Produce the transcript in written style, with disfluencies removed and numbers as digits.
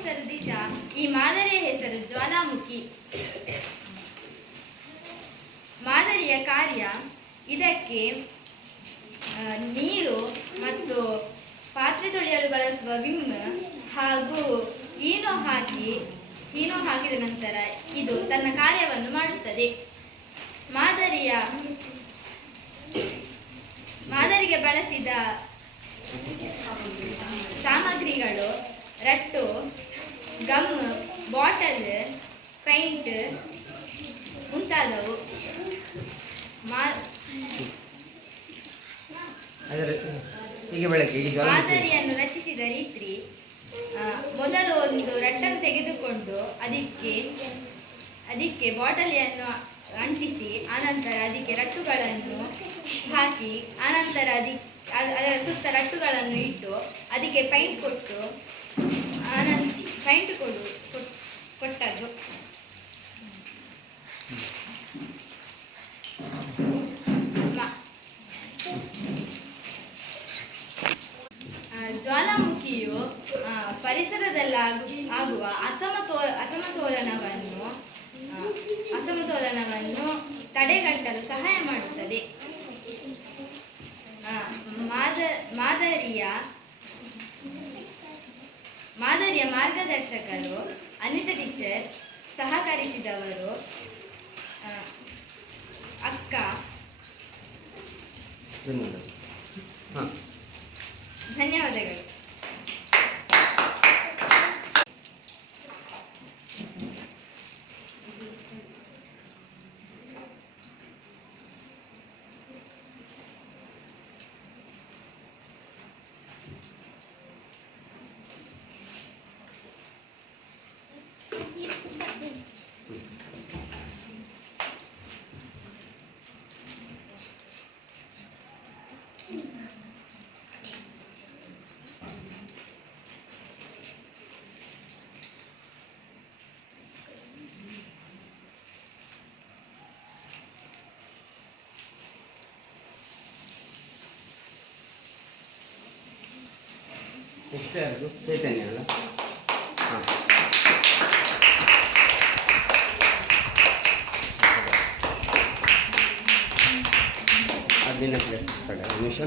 ಹೆಸರು ದಿಶಾ, ಈ ಮಾದರಿಯ ಹೆಸರು ಜ್ವಾಲಾಮುಖಿ. ಮಾದರಿಯ ಕಾರ್ಯ, ಇದಕ್ಕೆ ನೀರು ಮತ್ತು ಪಾತ್ರೆ ತೊಳೆಯಲು ಬಳಸುವ ವಿಮ್ ಹಾಗೂ ಈನೋ ಹಾಕಿದ ನಂತರ ಇದು ತನ್ನ ಕಾರ್ಯವನ್ನು ಮಾಡುತ್ತದೆ. ಮಾದರಿಗೆ ಬಳಸಿದ ಸಾಮಗ್ರಿಗಳು ರಟ್ಟು, ಗಮ್, ಬಾಟಲ್, ಪೈಂಟ್ ಮುಂತಾದವು. ಮಾದರಿಯನ್ನು ರಚಿಸಿದ ರೀತಿ, ಮೊದಲು ಒಂದು ರಟ್ಟನ್ನು ತೆಗೆದುಕೊಂಡು ಅದಕ್ಕೆ ಬಾಟಲಿಯನ್ನು ಅಂಟಿಸಿ, ಆನಂತರ ಅದಕ್ಕೆ ರಟ್ಟುಗಳನ್ನು ಹಾಕಿ, ಆನಂತರ ಅದರ ಸುತ್ತ ರಟ್ಟುಗಳನ್ನು ಇಟ್ಟು ಅದಕ್ಕೆ ಪೈಂಟ್ ಕೊಟ್ಟದ್ದು. ಜ್ವಾಲಾಮುಖಿಯು ಪರಿಸರದಲ್ಲಾಗುವ ಅಸಮತೋಲನವನ್ನು ತಡೆಗಟ್ಟಲು ಸಹಾಯ ಮಾಡುತ್ತದೆ. ಮಾದರಿಯ ಮಾರ್ಗದರ್ಶಕರು ಅನಿತಾ ಟೀಚರ್, ಸಹಕರಿಸಿದವರು ಅಕ್ಕ. ಧನ್ಯವಾದಗಳು. ಎಷ್ಟೇ ಅದು ಚೈತನ್ಯ ಅಲ್ಲ? ಹಾಂ, ಅದನ್ನ ಪ್ಲೇಸ್ ಕಡೆ ನಿಮಿಷ